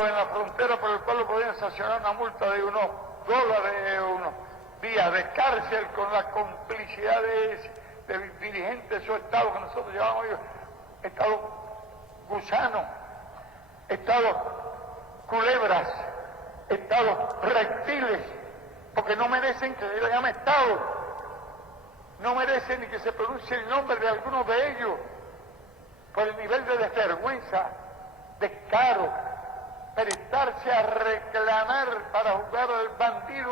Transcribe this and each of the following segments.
En la frontera por el cual lo podían sancionar una multa de unos dólares, unos días de cárcel con la complicidad de dirigentes de su estado que nosotros llamamos estado gusano, estado culebras, estado reptiles, porque no merecen que se le llame estado, no merecen ni que se pronuncie el nombre de algunos de ellos por el nivel de desvergüenza, descaro, prestarse a reclamar para juzgar al bandido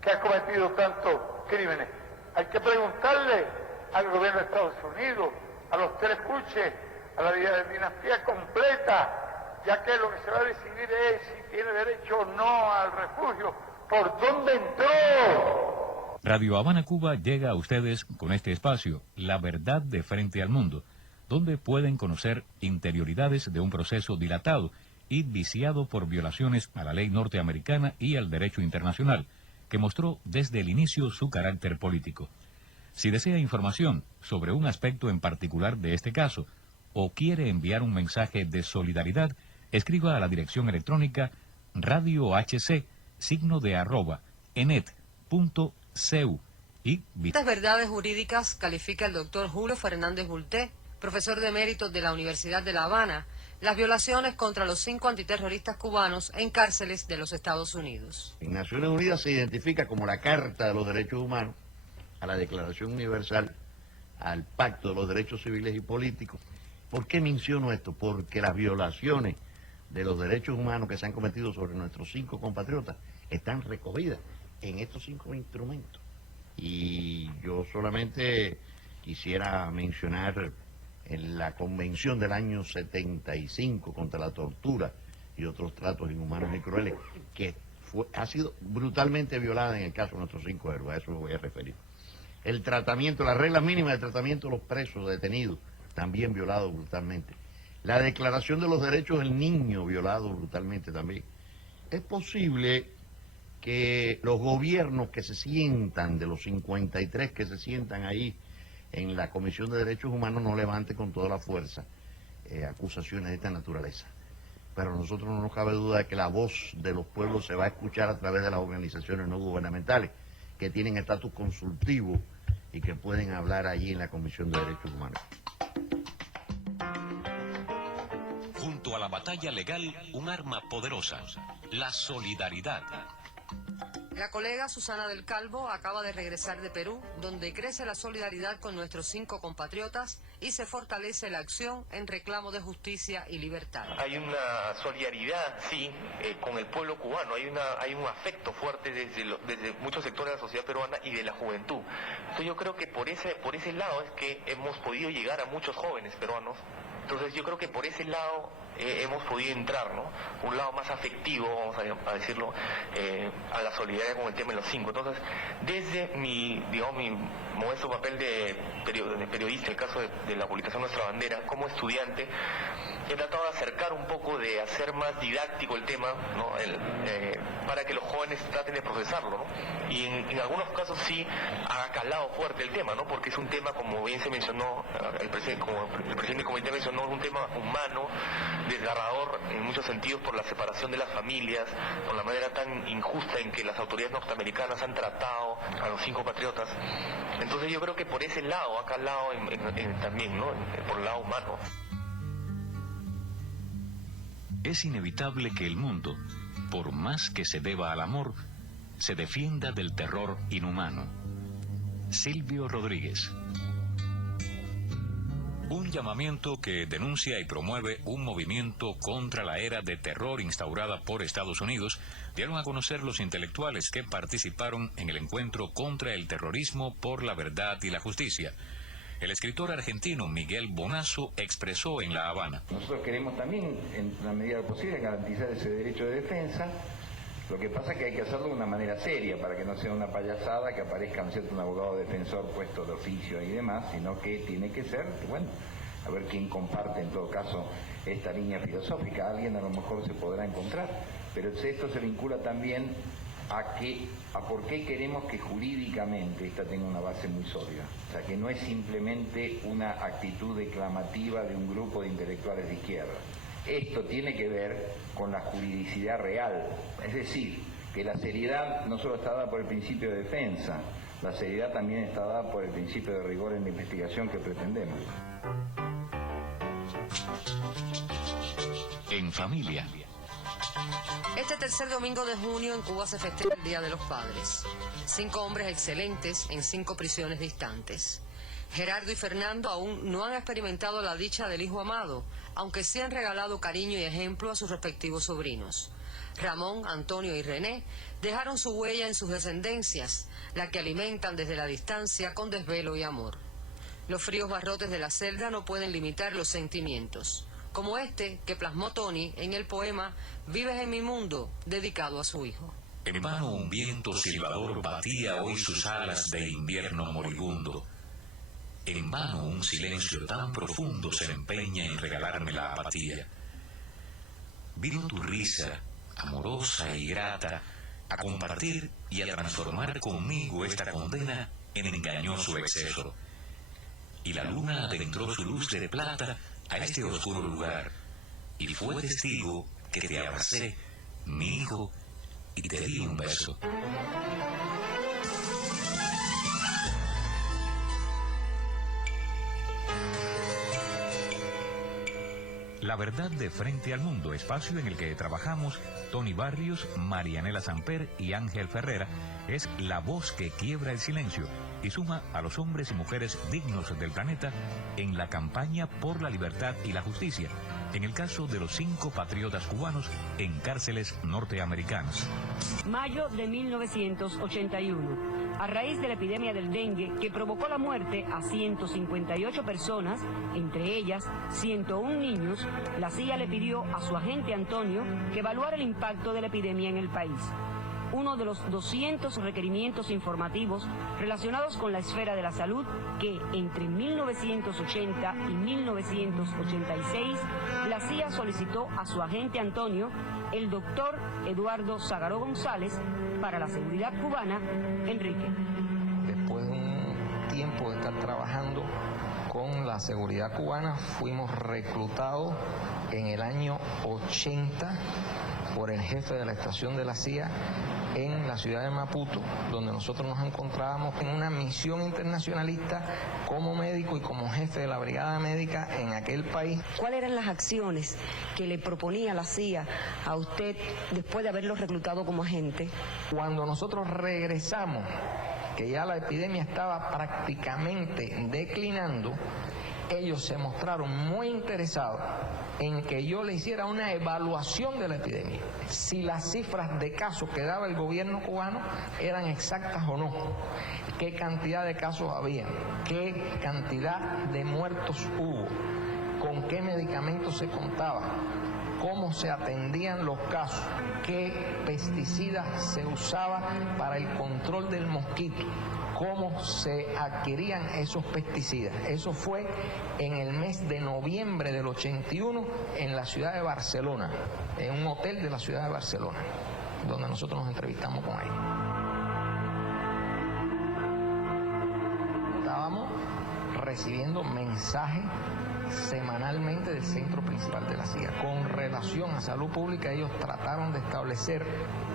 que ha cometido tantos crímenes. Hay que preguntarle al gobierno de Estados Unidos, a los tres cuches, a la dinastía completa, ya que lo que se va a decidir es si tiene derecho o no al refugio, por dónde entró. Radio Habana, Cuba llega a ustedes con este espacio, La Verdad de Frente al Mundo, donde pueden conocer interioridades de un proceso dilatado y viciado por violaciones a la ley norteamericana y al derecho internacional, que mostró desde el inicio su carácter político. Si desea información sobre un aspecto en particular de este caso, o quiere enviar un mensaje de solidaridad, escriba a la dirección electrónica radiohc, @enet.cu y... Estas verdades jurídicas califica el doctor Julio Fernández Bulté, profesor de emérito de la Universidad de La Habana, las violaciones contra los 5 antiterroristas cubanos en cárceles de los Estados Unidos. En Naciones Unidas se identifica como la Carta de los Derechos Humanos, a la Declaración Universal, al Pacto de los Derechos Civiles y Políticos. ¿Por qué menciono esto? Porque las violaciones de los derechos humanos que se han cometido sobre nuestros 5 compatriotas están recogidas en estos 5 instrumentos. Y yo solamente quisiera mencionar en la Convención del año 75 contra la tortura y otros tratos inhumanos y crueles, que ha sido brutalmente violada en el caso de nuestros 5 héroes, a eso me voy a referir. El tratamiento, las reglas mínimas de tratamiento de los presos detenidos, también violado brutalmente. La Declaración de los Derechos del Niño, violado brutalmente también. Es posible que los gobiernos que se sientan, de los 53 que se sientan ahí en la Comisión de Derechos Humanos, no levanten con toda la fuerza acusaciones de esta naturaleza. Pero a nosotros no nos cabe duda de que la voz de los pueblos se va a escuchar a través de las organizaciones no gubernamentales, que tienen estatus consultivo y que pueden hablar allí en la Comisión de Derechos Humanos. Junto a la batalla legal, un arma poderosa, la solidaridad. La colega Susana del Calvo acaba de regresar de Perú, donde crece la solidaridad con nuestros 5 compatriotas y se fortalece la acción en reclamo de justicia y libertad. Hay una solidaridad, sí, con el pueblo cubano, hay un afecto fuerte desde muchos sectores de la sociedad peruana y de la juventud. Entonces yo creo que por ese lado es que hemos podido llegar a muchos jóvenes peruanos. Entonces yo creo que por ese lado hemos podido entrar, ¿no? Un lado más afectivo, vamos a decirlo, a la solidaridad con el tema de los 5. Entonces, desde mi modesto papel de periodista, el caso de la publicación de Nuestra Bandera, como estudiante, he tratado de acercar un poco, de hacer más didáctico el tema, ¿no? Para que los jóvenes traten de procesarlo, ¿no? Y en algunos casos sí ha calado fuerte el tema, ¿no? Porque es un tema, como bien se mencionó, como el presidente del comité mencionó, es un tema humano, desgarrador en muchos sentidos por la separación de las familias, por la manera tan injusta en que las autoridades norteamericanas han tratado a los 5 patriotas. Entonces yo creo que por ese lado ha calado también, ¿no? Por el lado humano. Es inevitable que el mundo, por más que se deba al amor, se defienda del terror inhumano. Silvio Rodríguez. Un llamamiento que denuncia y promueve un movimiento contra la era de terror instaurada por Estados Unidos, dieron a conocer los intelectuales que participaron en el encuentro contra el terrorismo por la verdad y la justicia. El escritor argentino Miguel Bonazo expresó en La Habana: nosotros queremos también, en la medida de lo posible, garantizar ese derecho de defensa. Lo que pasa es que hay que hacerlo de una manera seria, para que no sea una payasada, que aparezca, ¿no es cierto?, un abogado defensor puesto de oficio y demás, sino que tiene que ser, bueno, a ver quién comparte en todo caso esta línea filosófica. Alguien a lo mejor se podrá encontrar, pero esto se vincula también a por qué queremos que jurídicamente esta tenga una base muy sólida. O sea, que no es simplemente una actitud declamativa de un grupo de intelectuales de izquierda. Esto tiene que ver con la juridicidad real, es decir, que la seriedad no solo está dada por el principio de defensa, la seriedad también está dada por el principio de rigor en la investigación que pretendemos. En familia. Este tercer domingo de junio en Cuba se festeja el Día de los Padres. 5 hombres excelentes en 5 prisiones distantes. Gerardo y Fernando aún no han experimentado la dicha del hijo amado, aunque sí han regalado cariño y ejemplo a sus respectivos sobrinos. Ramón, Antonio y René dejaron su huella en sus descendencias, la que alimentan desde la distancia con desvelo y amor. Los fríos barrotes de la celda no pueden limitar los sentimientos, como este que plasmó Tony en el poema Vives en mi mundo, dedicado a su hijo. En vano un viento silbador batía hoy sus alas de invierno moribundo. En vano un silencio tan profundo se empeña en regalarme la apatía. Vino tu risa, amorosa y grata, a compartir y a transformar conmigo esta condena en engañoso exceso. Y la luna adentró su luz de plata a este oscuro lugar, y fue testigo que te abracé, mi hijo, y te di un beso. La verdad de frente al mundo, espacio en el que trabajamos Tony Barrios, Marianela Samper y Ángel Ferrera, es la voz que quiebra el silencio y suma a los hombres y mujeres dignos del planeta en la campaña por la libertad y la justicia, en el caso de los 5 patriotas cubanos en cárceles norteamericanas. Mayo de 1981. A raíz de la epidemia del dengue que provocó la muerte a 158 personas, entre ellas 101 niños, la CIA le pidió a su agente Antonio que evaluara el impacto de la epidemia en el país. Uno de los 200 requerimientos informativos relacionados con la esfera de la salud que entre 1980 y 1986 la CIA solicitó a su agente Antonio, el doctor Eduardo Zagaró González, para la seguridad cubana. Enrique. Después de un tiempo de estar trabajando con la seguridad cubana, fuimos reclutados en el año 80 por el jefe de la estación de la CIA en la ciudad de Maputo, donde nosotros nos encontrábamos en una misión internacionalista como médico y como jefe de la brigada médica en aquel país. ¿Cuáles eran las acciones que le proponía la CIA a usted después de haberlo reclutado como agente? Cuando nosotros regresamos, que ya la epidemia estaba prácticamente declinando, ellos se mostraron muy interesados en que yo le hiciera una evaluación de la epidemia, si las cifras de casos que daba el gobierno cubano eran exactas o no, qué cantidad de casos había, qué cantidad de muertos hubo, con qué medicamentos se contaba, cómo se atendían los casos, qué pesticidas se usaba para el control del mosquito, cómo se adquirían esos pesticidas. Eso fue en el mes de noviembre del 81 en la ciudad de Barcelona, en un hotel de la ciudad de Barcelona, donde nosotros nos entrevistamos con ellos. Estábamos recibiendo mensajes semanalmente del centro principal de la CIA. Con relación a salud pública, ellos trataron de establecer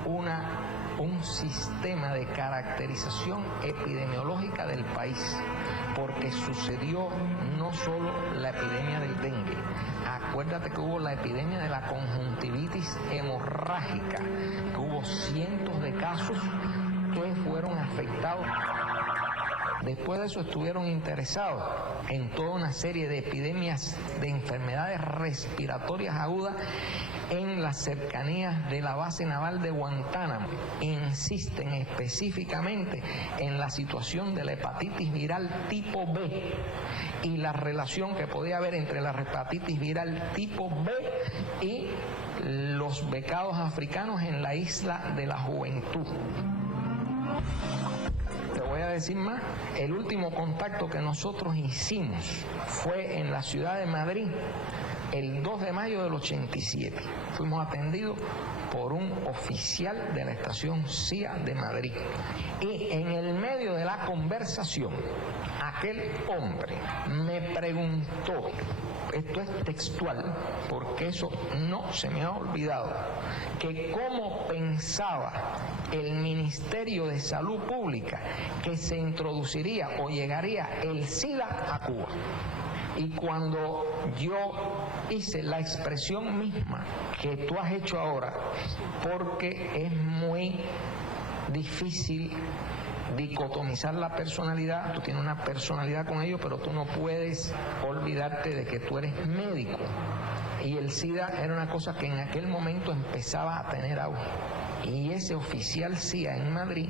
un sistema de caracterización epidemiológica del país, porque sucedió no solo la epidemia del dengue, acuérdate que hubo la epidemia de la conjuntivitis hemorrágica, que hubo cientos de casos que fueron afectados. Después de eso estuvieron interesados en toda una serie de epidemias de enfermedades respiratorias agudas en las cercanías de la base naval de Guantánamo. Insisten específicamente en la situación de la hepatitis viral tipo B y la relación que podía haber entre la hepatitis viral tipo B y los becados africanos en la isla de la Juventud. Te voy a decir más, el último contacto que nosotros hicimos fue en la ciudad de Madrid, el 2 de mayo del 87. Fuimos atendidos por un oficial de la estación CIA de Madrid. Y en el medio de la conversación, aquel hombre me preguntó esto es textual, porque eso no se me ha olvidado, que cómo pensaba el Ministerio de Salud Pública que se introduciría o llegaría el SIDA a Cuba. Y cuando yo hice la expresión misma que tú has hecho ahora, porque es muy difícil dicotomizar la personalidad, tú tienes una personalidad con ellos, pero tú no puedes olvidarte de que tú eres médico. Y el SIDA era una cosa que en aquel momento empezaba a tener auge. Y ese oficial CIA en Madrid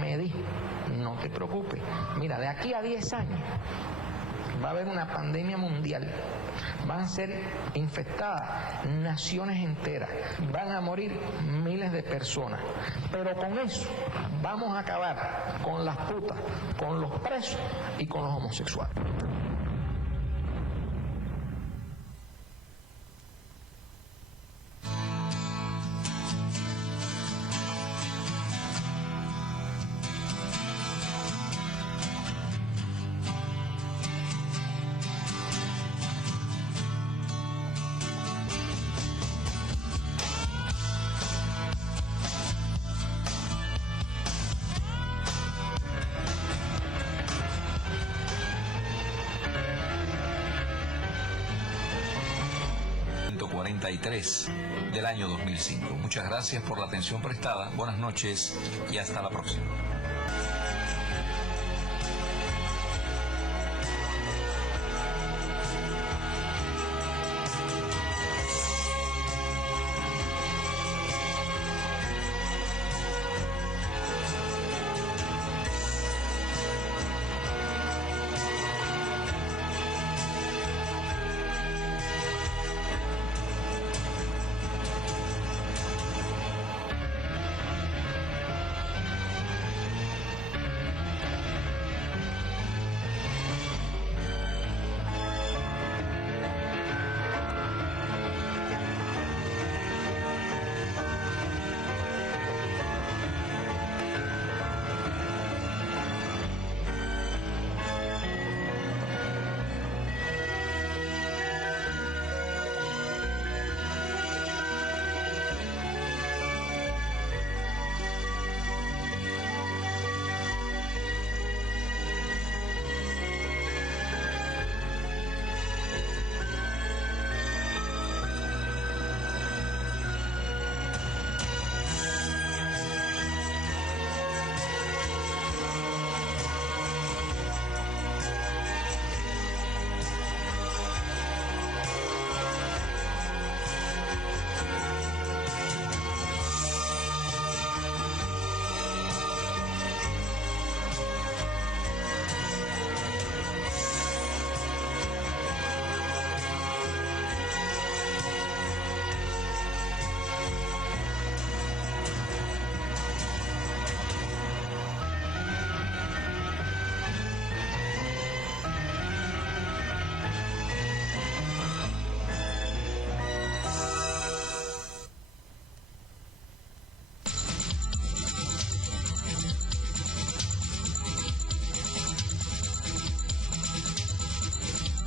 me dijo, no te preocupes, mira, de aquí a 10 años va a haber una pandemia mundial, van a ser infectadas naciones enteras, van a morir miles de personas, pero con eso vamos a acabar con las putas, con los presos y con los homosexuales. del año 2005. Muchas gracias por la atención prestada, buenas noches y hasta la próxima.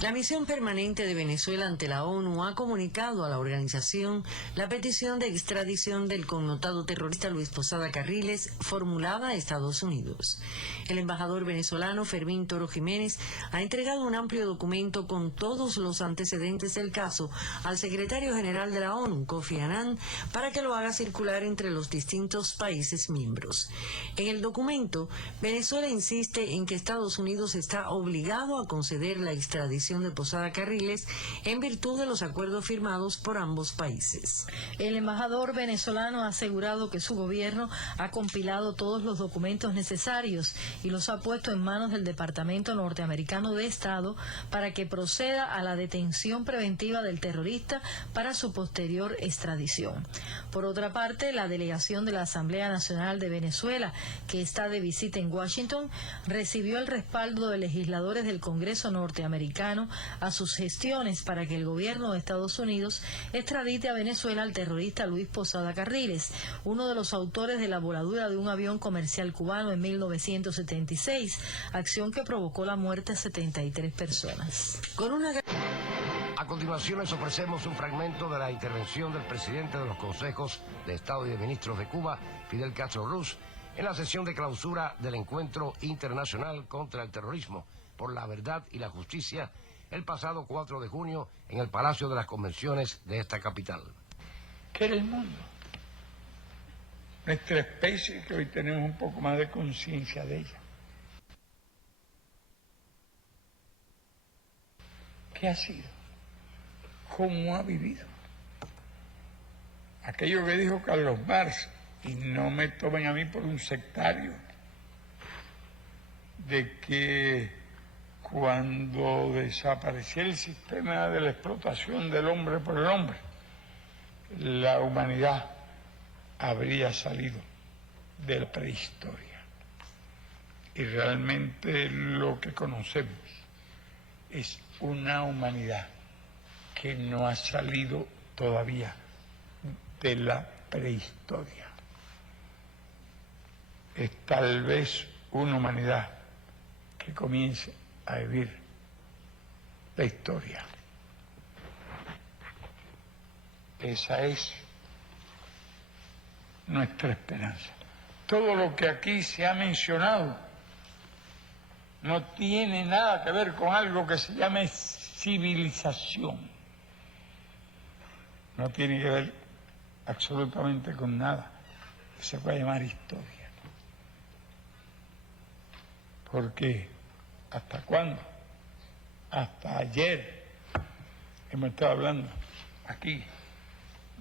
La misión permanente de Venezuela ante la ONU ha comunicado a la organización la petición de extradición del connotado terrorista Luis Posada Carriles formulada a Estados Unidos. El embajador venezolano Fermín Toro Jiménez ha entregado un amplio documento con todos los antecedentes del caso al secretario general de la ONU, Kofi Annan, para que lo haga circular entre los distintos países miembros. En el documento, Venezuela insiste en que Estados Unidos está obligado a conceder la extradición de Posada Carriles en virtud de los acuerdos firmados por ambos países. El embajador venezolano ha asegurado que su gobierno ha compilado todos los documentos necesarios y los ha puesto en manos del Departamento Norteamericano de Estado para que proceda a la detención preventiva del terrorista para su posterior extradición. Por otra parte, la delegación de la Asamblea Nacional de Venezuela, que está de visita en Washington, recibió el respaldo de legisladores del Congreso norteamericano a sus gestiones para que el gobierno de Estados Unidos extradite a Venezuela al terrorista Luis Posada Carriles, uno de los autores de la voladura de un avión comercial cubano en 1976, acción que provocó la muerte de 73 personas. Con una A continuación les ofrecemos un fragmento de la intervención del presidente de los Consejos de Estado y de Ministros de Cuba, Fidel Castro Ruz, en la sesión de clausura del Encuentro Internacional contra el Terrorismo por la Verdad y la Justicia, el pasado 4 de junio en el Palacio de las Convenciones de esta capital. ¿Qué era el mundo? Nuestra especie, que hoy tenemos un poco más de conciencia de ella. ¿Qué ha sido? ¿Cómo ha vivido? Aquello que dijo Carlos Marx, y no me tomen a mí por un sectario, de que cuando desaparecía el sistema de la explotación del hombre por el hombre, la humanidad habría salido de la prehistoria. Y realmente lo que conocemos es una humanidad que no ha salido todavía de la prehistoria. Es tal vez una humanidad que comience a vivir la historia. Esa es nuestra esperanza. Todo lo que aquí se ha mencionado no tiene nada que ver con algo que se llame civilización. No tiene que ver absolutamente con nada que se pueda llamar historia. Porque ¿hasta cuándo? Hasta ayer hemos estado hablando aquí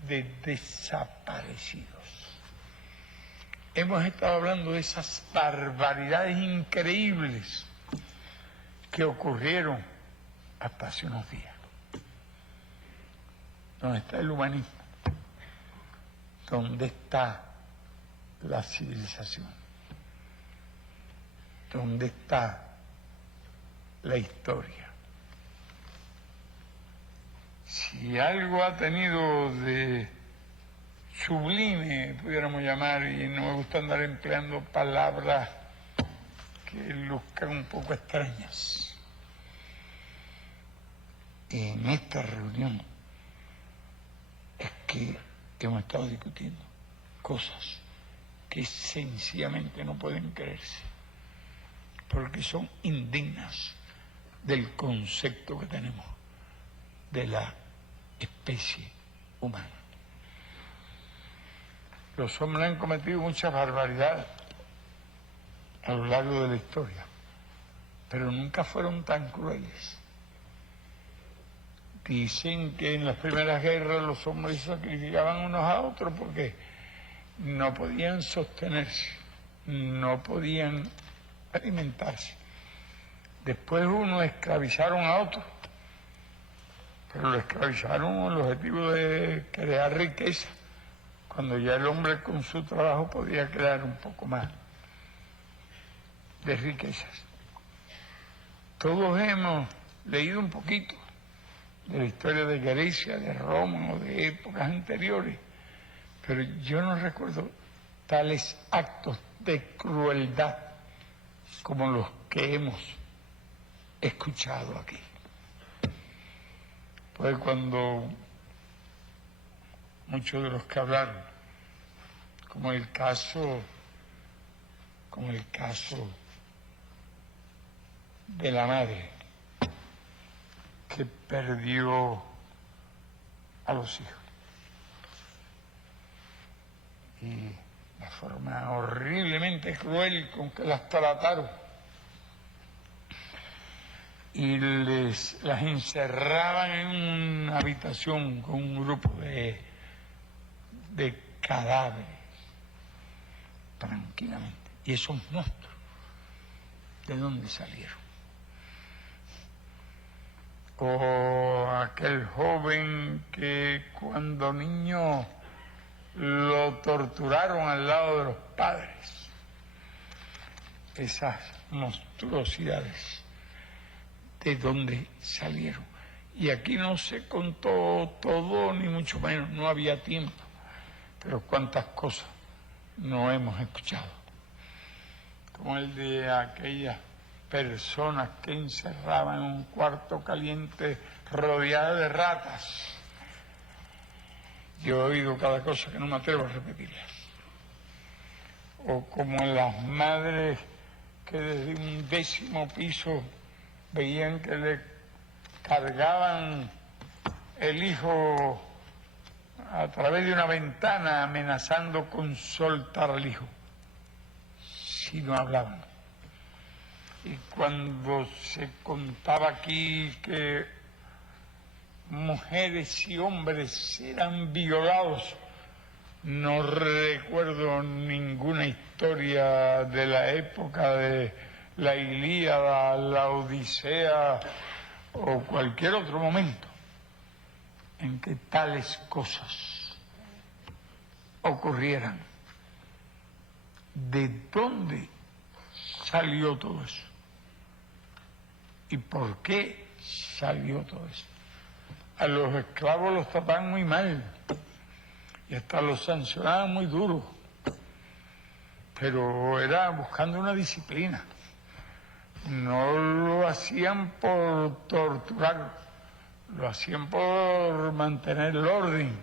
de desaparecidos. Hemos estado hablando de esas barbaridades increíbles que ocurrieron hasta hace unos días. ¿Dónde está el humanismo? ¿Dónde está la civilización? ¿Dónde está la historia? Si algo ha tenido de sublime, pudiéramos llamar, y no me gusta andar empleando palabras que luzcan un poco extrañas, en esta reunión es que hemos estado discutiendo cosas que sencillamente no pueden creerse, porque son indignas del concepto que tenemos de la especie humana. Los hombres han cometido muchas barbaridades a lo largo de la historia, pero nunca fueron tan crueles. Dicen que en las primeras guerras los hombres se sacrificaban unos a otros porque no podían sostenerse, no podían alimentarse. Después unos esclavizaron a otros, pero lo esclavizaron con el objetivo de crear riqueza, cuando ya el hombre con su trabajo podía crear un poco más de riquezas. Todos hemos leído un poquito de la historia de Grecia, de Roma o de épocas anteriores, pero yo no recuerdo tales actos de crueldad como los que hemos escuchado aquí. Pues cuando muchos de los que hablaron, como el caso de la madre que perdió a los hijos, y la forma horriblemente cruel con que las trataron, y las encerraban en una habitación con un grupo de cadáveres, tranquilamente. Y esos monstruos, ¿de dónde salieron? O aquel joven que cuando niño lo torturaron al lado de los padres. Esas monstruosidades, ¿de dónde salieron? Y aquí no se contó todo, ni mucho menos, no había tiempo. Pero cuántas cosas no hemos escuchado. Como el de aquella personas que encerraban en un cuarto caliente rodeada de ratas. Yo he oído cada cosa que no me atrevo a repetirlas. O como las madres que desde un 10º piso veían que le cargaban el hijo a través de una ventana amenazando con soltar al hijo si no hablaban. Y cuando se contaba aquí que mujeres y hombres eran violados, no recuerdo ninguna historia de la época de la Ilíada, la Odisea o cualquier otro momento en que tales cosas ocurrieran. ¿De dónde salió todo eso? ¿Y por qué salió todo eso? A los esclavos los trataban muy mal y hasta los sancionaban muy duro, pero era buscando una disciplina. No lo hacían por torturar, lo hacían por mantener el orden,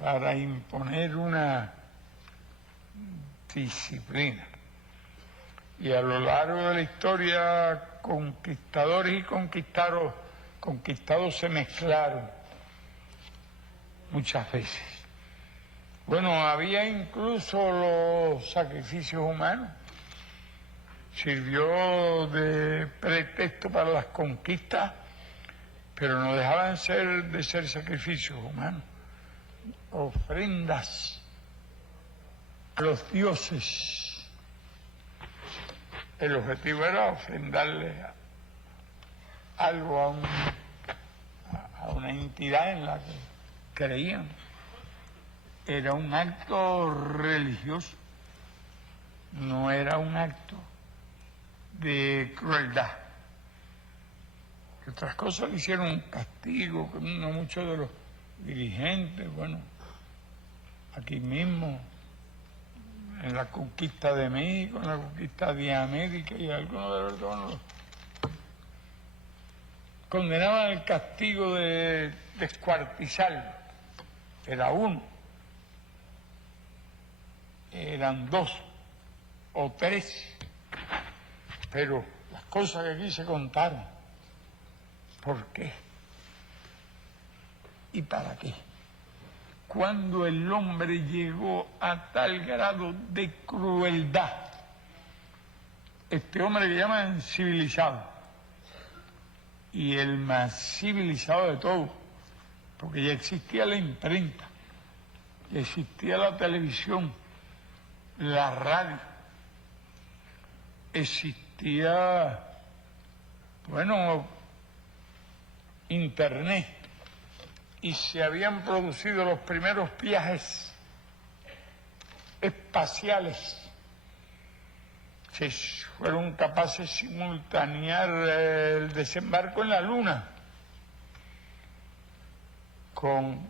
para imponer una disciplina. Y a lo largo de la historia, conquistadores y conquistados se mezclaron muchas veces. Bueno, había incluso los sacrificios humanos. Sirvió de pretexto para las conquistas, pero no dejaban de ser sacrificios humanos, ofrendas a los dioses. El objetivo era ofrendarle algo a una entidad en la que creían. Era un acto religioso, no era un acto de crueldad. Que otras cosas le hicieron un castigo, que no muchos de los dirigentes, bueno, aquí mismo, en la conquista de México, en la conquista de América, y algunos de los dos condenaban el castigo de descuartizar. Era uno, eran 2 o 3, pero las cosas que aquí se contaron, ¿por qué? ¿Y para qué? Cuando el hombre llegó a tal grado de crueldad, este hombre que llaman civilizado, y el más civilizado de todos, porque ya existía la imprenta, ya existía la televisión, la radio, existía, bueno, internet, y se habían producido los primeros viajes espaciales. Se fueron capaces de simultanear el desembarco en la Luna con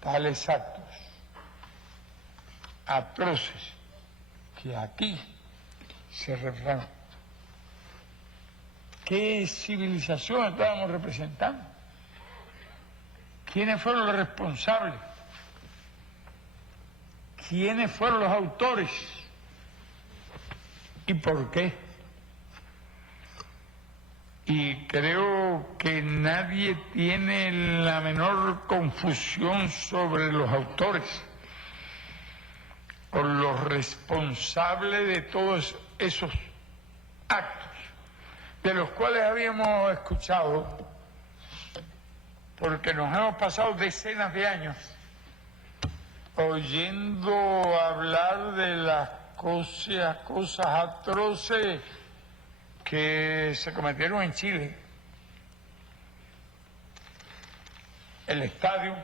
tales actos atroces que aquí se reflejan. ¿Qué civilización estábamos representando? ¿Quiénes fueron los responsables? ¿Quiénes fueron los autores? ¿Y por qué? Y creo que nadie tiene la menor confusión sobre los autores o los responsables de todos esos actos, de los cuales habíamos escuchado, porque nos hemos pasado decenas de años oyendo hablar de las cosas atroces que se cometieron en Chile. El estadio,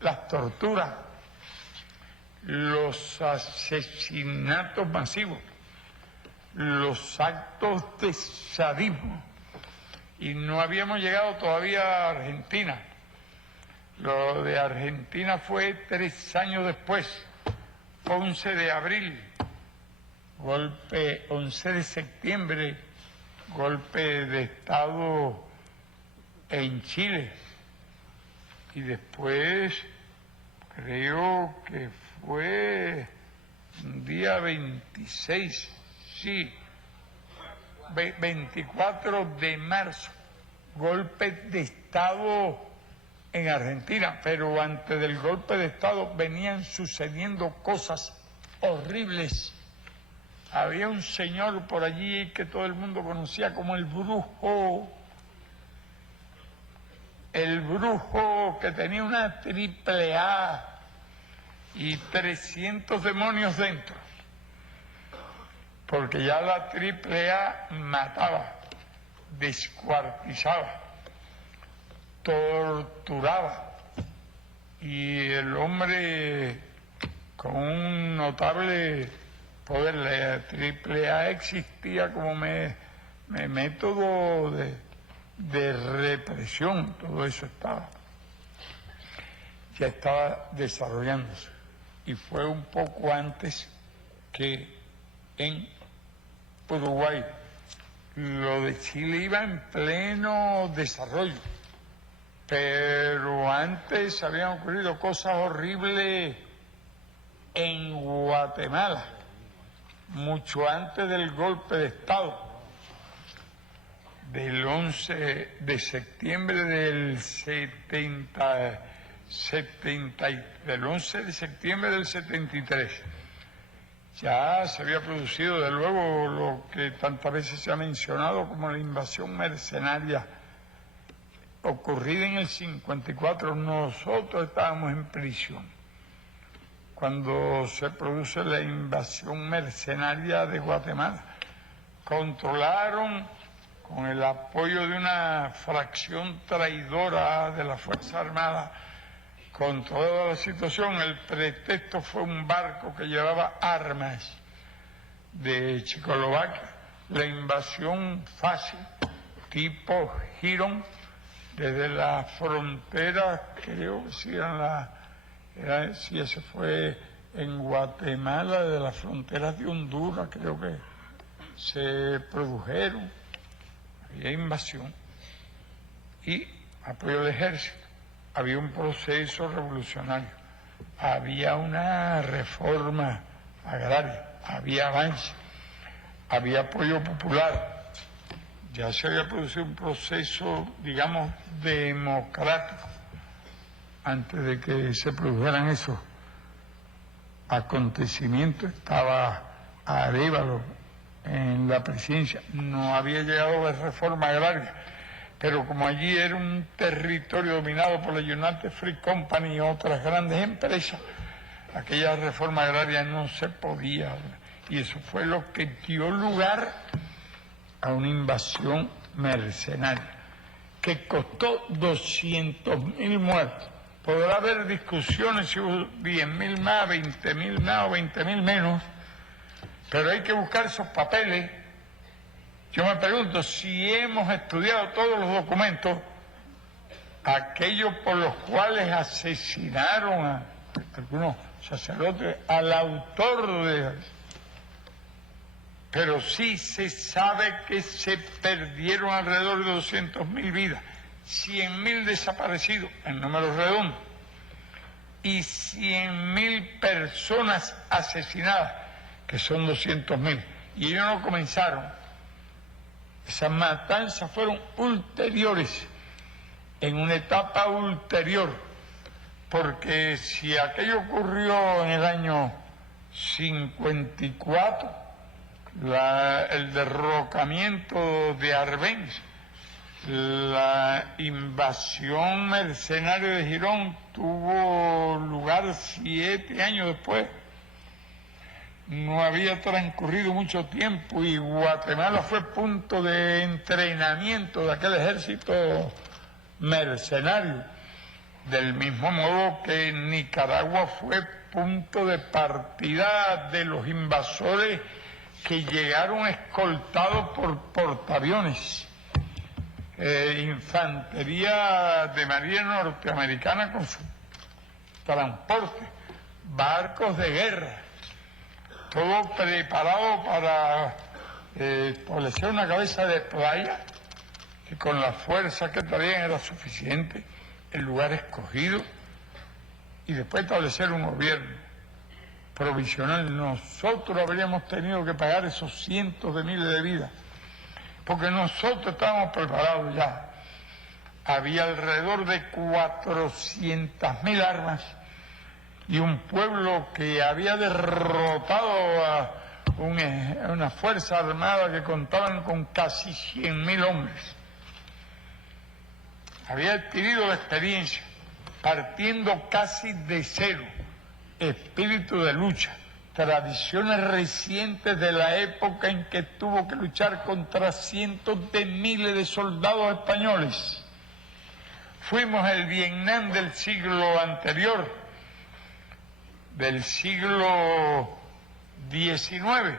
las torturas, los asesinatos masivos, los actos de sadismo. Y no habíamos llegado todavía a Argentina. Lo de Argentina fue 3 años después, 11 de abril golpe 11 de septiembre, golpe de Estado en Chile. Y después, creo que fue un día 26, sí, 24 de marzo, golpe de Estado en Argentina, pero antes del golpe de Estado venían sucediendo cosas horribles. Había un señor por allí que todo el mundo conocía como el brujo que tenía una AAA y 300 demonios dentro, porque ya la AAA mataba, descuartizaba, torturaba, y el hombre con un notable poder. La AAA existía como método de represión, todo eso ya estaba desarrollándose, y fue un poco antes que en Uruguay. Lo de Chile iba en pleno desarrollo, pero antes habían ocurrido cosas horribles en Guatemala, mucho antes del golpe de Estado, del 11 de septiembre del 11 de septiembre del 73. Ya se había producido, de luego, lo que tantas veces se ha mencionado como la invasión mercenaria ocurrida en el 54. Nosotros estábamos en prisión cuando se produce la invasión mercenaria de Guatemala. Controlaron, con el apoyo de una fracción traidora de la Fuerza Armada, con toda la situación. El pretexto fue un barco que llevaba armas de Checoslovaquia. La invasión fácil, tipo Girón, desde la frontera, creo que sí, sí, eso fue en Guatemala, desde las fronteras de Honduras, creo que se produjeron. Había invasión y apoyo del ejército. Había un proceso revolucionario, había una reforma agraria, había avance, había apoyo popular. Ya se había producido un proceso, digamos, democrático antes de que se produjeran esos acontecimientos. Estaba Arévalo en la presidencia, no había llegado la reforma agraria, pero como allí era un territorio dominado por la United Fruit Company y otras grandes empresas, aquella reforma agraria no se podía, y eso fue lo que dio lugar a una invasión mercenaria que costó 200.000 muertos. Podrá haber discusiones si hubo 10.000 más, 20.000 más o 20.000 menos, pero hay que buscar esos papeles. Yo me pregunto si hemos estudiado todos los documentos, aquellos por los cuales asesinaron a algunos sacerdotes, al autor de... Pero sí se sabe que se perdieron alrededor de 200.000 vidas, 100.000 desaparecidos en números redondos y 100.000 personas asesinadas, que son 200.000. Y ellos no comenzaron. Esas matanzas fueron ulteriores, en una etapa ulterior, porque si aquello ocurrió en el año 54, el derrocamiento de Arbenz, la invasión mercenaria de Girón tuvo lugar 7 años después. No había transcurrido mucho tiempo y Guatemala fue punto de entrenamiento de aquel ejército mercenario, del mismo modo que Nicaragua fue punto de partida de los invasores que llegaron escoltados por portaaviones, infantería de marina norteamericana con su transporte, barcos de guerra. todo preparado para establecer una cabeza de playa que con la fuerza que traían era suficiente, el lugar escogido, y después establecer un gobierno provisional. Nosotros habríamos tenido que pagar esos cientos de miles de vidas, porque nosotros estábamos preparados ya. Había alrededor de 400.000 armas y un pueblo que había derrotado a una fuerza armada que contaban con casi 100.000 hombres. Había adquirido la experiencia, partiendo casi de cero, espíritu de lucha, tradiciones recientes de la época en que tuvo que luchar contra cientos de miles de soldados españoles. Fuimos el Vietnam del siglo anterior, del siglo XIX,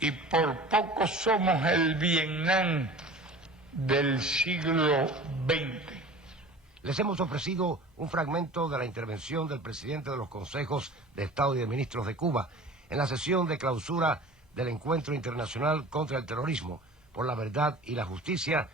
y por poco somos el Vietnam del siglo XX. Les hemos ofrecido un fragmento de la intervención del presidente de los Consejos de Estado y de Ministros de Cuba en la sesión de clausura del Encuentro Internacional contra el Terrorismo, por la Verdad y la Justicia,